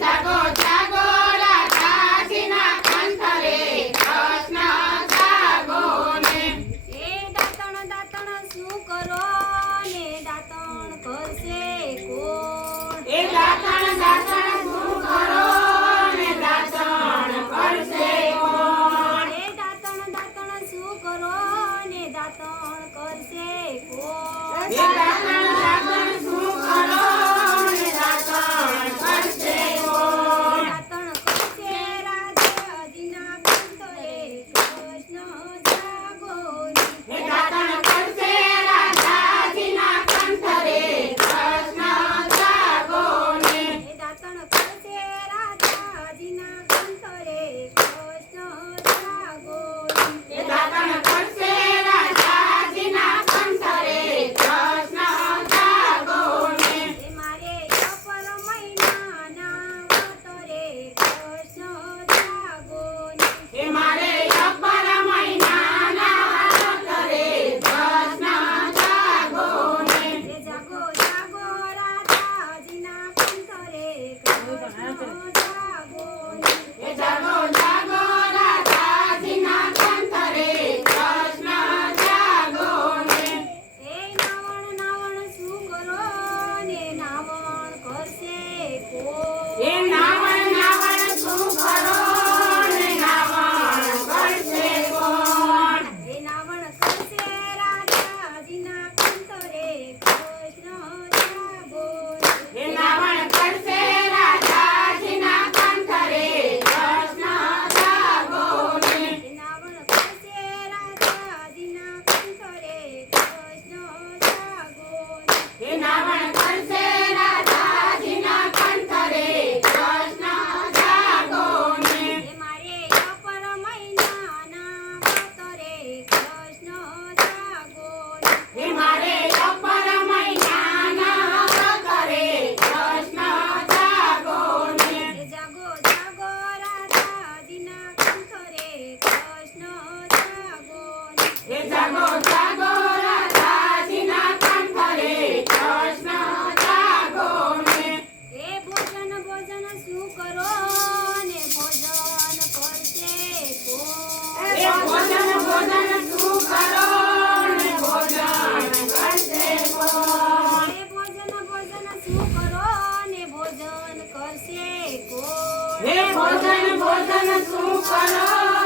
જાગો જાગો રાધાજીના કંઠરે કૃષ્ણ જાગો ને એ દાતણ દાતણ શું કરો ને દાતણ કરશે કોણ એ દાતણ દાતણ શું કરો ને દાતણ કરશે કોણ એ દાતણ દાતણ શું કરો ને દાતણ કરશે કોણ એ દાતણ દાતણ શું કરો ને દાતણ કરશે કોણ દાતણ કરશે રાધાજીના કંઠરે કૃષ્ણ જાગો ને એ દાતણ કરશે રાધાજીના કંઠરે કૃષ્ણ જાગો ને એ દાતણ કરશે રાધાજીના કંઠરે કૃષ્ણ જાગો ને એ દાતણ કરશે રાધાજીના કંઠરે કૃષ્ણ જાગો ને એ મારે અપર મહિનાના વાતરે કૃષ્ણ જાગો ને એ મારે અપર મહિનાના કરે કૃષ્ણ જાગો ને એ જાગો જાગો રાધાજીના કંઠરે કૃષ્ણ જાગો ને એ જાગો જાગો રાધાજીના કંઠરે કૃષ્ણ જાગો ને એ નાવણ નાવણ શું કરો ને નાવણ કરશે કોણ એ નાવણ નાવણ શું કરો ને નાવણ કરશે કોણ એ નાવણ કરશે રાધાજીના કંઠરે કૃષ્ણ જાગો ને એ નાવણ કરશે રાધાજીના કંઠરે કૃષ્ણ જાગો ને એ નાવણ કરશે રાધાજીના કંઠરે કૃષ્ણ જાગો ને એ નાવણ કરશે રાધાજીના કંઠરે કૃષ્ણ જાગો ને એ મારે અપર મહિનાના વાતરે કૃષ્ણ જાગો ને એ મારે અપર મહિનાના કરે કૃષ્ણ જાગો ને એ જાગો જાગો રાધાજીના કંઠરે કૃષ્ણ જાગો ને એ જાગો જાગો રાધાજીના કંઠરે કૃષ્ણ જાગો ને એ ભોજન ભોજન શું કરો ને ભોજન કરશે કોણ એ ભોજન ભોજન શું કરો ને ભોજન કરશે કોણ એ ભોજન ભોજન શું કરો ને ભોજન કરશે કોણ હે ભોજન ભોજન શું કરો